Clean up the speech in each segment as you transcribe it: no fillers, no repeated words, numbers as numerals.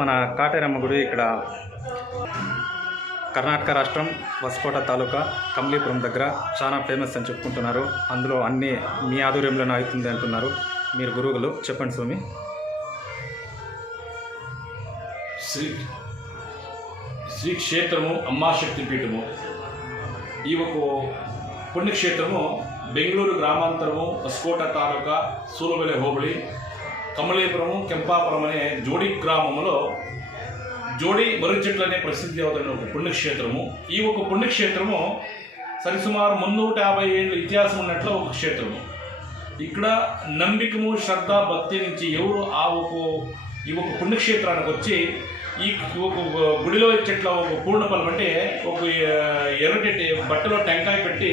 మన కాటేరమ్మ గుడి ఇక్కడ కర్ణాటక రాష్ట్రం వస్కోట తాలూకా కమలీపురం దగ్గర చాలా ఫేమస్ అని చెప్పుకుంటున్నారు. అందులో అన్నీ మీ ఆధ్వర్యంలోనే అవుతుంది అంటున్నారు. మీరు గురువులు చెప్పండి స్వామి. శ్రీ క్షేత్రము అమ్మా శక్తి పీఠము. ఈ ఒక పుణ్యక్షేత్రము బెంగళూరు గ్రామాంతరము వస్కోట తాలూకా సూలబెಲೆ ಹೋಬಳಿ కమలీపురము కెంపాపురం అనే జోడి గ్రామంలో జోడి మర్రి చెట్లు అనే ప్రసిద్ధి అవుతున్న ఒక పుణ్యక్షేత్రము. ఈ ఒక పుణ్యక్షేత్రము సరిసుమారు 350 ఏళ్ళ ఇతిహాసం ఉన్నట్లు ఒక క్షేత్రము. ఇక్కడ నమ్మికము శ్రద్ధ భక్తి నుంచి ఎవరు ఈ ఒక పుణ్యక్షేత్రానికి వచ్చి ఈ ఒక గుడిలో చెట్ల ఒక పూర్ణఫలం అంటే ఒక ఎర్రటి బట్టలో టెంకాయ పెట్టి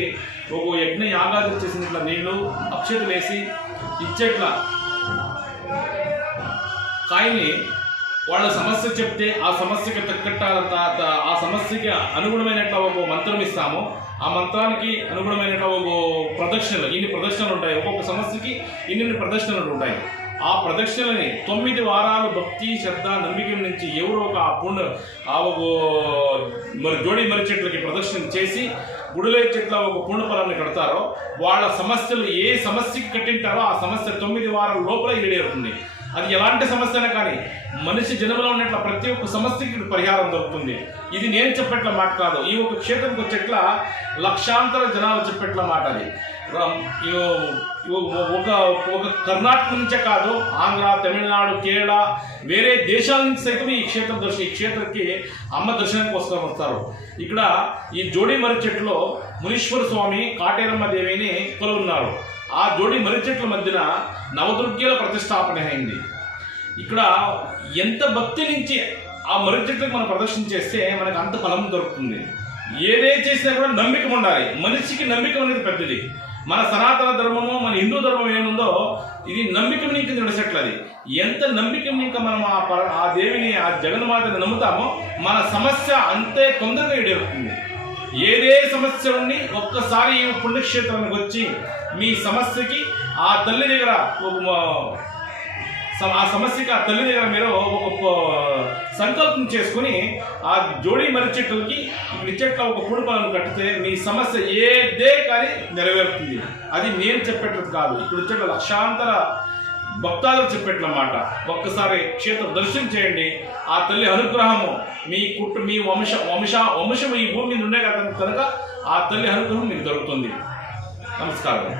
ఒక యజ్ఞ యాగాది చేసిన నీళ్లు అక్షతలు వేసి ఇచ్చేట్ల కాయని వాళ్ళ సమస్య చెప్తే ఆ సమస్యకి తగ్గట్టు ఆ సమస్యకి అనుగుణమైనట్ల ఒక మంత్రం ఇస్తాము. ఆ మంత్రానికి అనుగుణమైనట్ల ఒక ప్రదక్షిణలు ఇన్ని ప్రదక్షిణలు ఉంటాయి. ఒక్కొక్క సమస్యకి ఇన్ని ప్రదక్షిణలు ఉంటాయి. ఆ ప్రదక్షిణలని 9 వారాలు భక్తి శ్రద్ధ నమ్మిక నుంచి ఎవరో ఒక జోడి మర్రి చెట్లకి ప్రదక్షిణ చేసి గుడిలో చెట్ల ఒక పూర్ణఫలాన్ని కడతారో వాళ్ళ సమస్యలు ఏ సమస్యకి కట్టింటారో ఆ సమస్య 9 వారాల లోపల ఈడేరుతుంది. అది ఎలాంటి సమస్య అయినా కానీ మనిషి జన్మలో ఉన్నట్ల ప్రతి ఒక్క సమస్యకి పరిహారం దొరుకుతుంది. ఇది నేను చెప్పేట్ల మాట కాదు. ఈ ఒక క్షేత్రంకి వచ్చేట్ల లక్షాంతర జనాలు చెప్పేట్ల మాట. అది ఒక కర్ణాటక నుంచే కాదు, ఆంధ్ర, తమిళనాడు, కేరళ వేరే దేశాల నుంచి సైతం ఈ క్షేత్రకి అమ్మ దర్శనానికి వస్తారు. ఇక్కడ ఈ జోడి మర్రి చెట్టులో మునీశ్వర స్వామి కాటేరమ్మ దేవిని కొలువున్నారు. ఆ జోడి మర్రి చెట్ల మధ్యన నవదుర్గల ప్రతిష్టాపన అయింది. ఇక్కడ ఎంత భక్తి నుంచి ఆ మర్రి చెట్లకు మనం ప్రదర్శన చేస్తే మనకు అంత ఫలం దొరుకుతుంది. ఏదే చేసినా కూడా నమ్మిక ఉండాలి. మనిషికి నమ్మిక అనేది పెద్దది. మన సనాతన ధర్మము మన హిందూ ధర్మం ఏముందో ఇది నమ్మిక ఇంకా నడిచేట్లది. ఎంత నమ్మిక ఇంకా మనం ఆ దేవిని ఆ జగన్మాతని నమ్ముతామో మన సమస్య అంతే తొందరగా ఈడేరుతుంది. ఏదే సమస్య ఉండి ఒక్కసారి ఈ పుణ్యక్షేత్రానికి వచ్చి మీ సమస్యకి ఆ తల్లి దగ్గర మీరు ఒక సంకల్పం చేసుకుని ఆ జోడి మర్రి చెట్లకి ఇప్పుడు చెట్ల ఒక పూడిపలను కట్టితే మీ సమస్య ఏదే కానీ నెరవేరుతుంది. అది నేను చెప్పేటది కాదు. ఇక్కడ చెట్ల లక్షాంతర భక్తాదులు చెప్పేట్లన్నమాట. ఒక్కసారి క్షేత్ర దర్శనం చేయండి. ఆ తల్లి అనుగ్రహము మీ వంశం ఈ భూమి మీద ఉండే కనుక ఆ తల్లి అనుగ్రహం మీకు దొరుకుతుంది. నమస్కారం.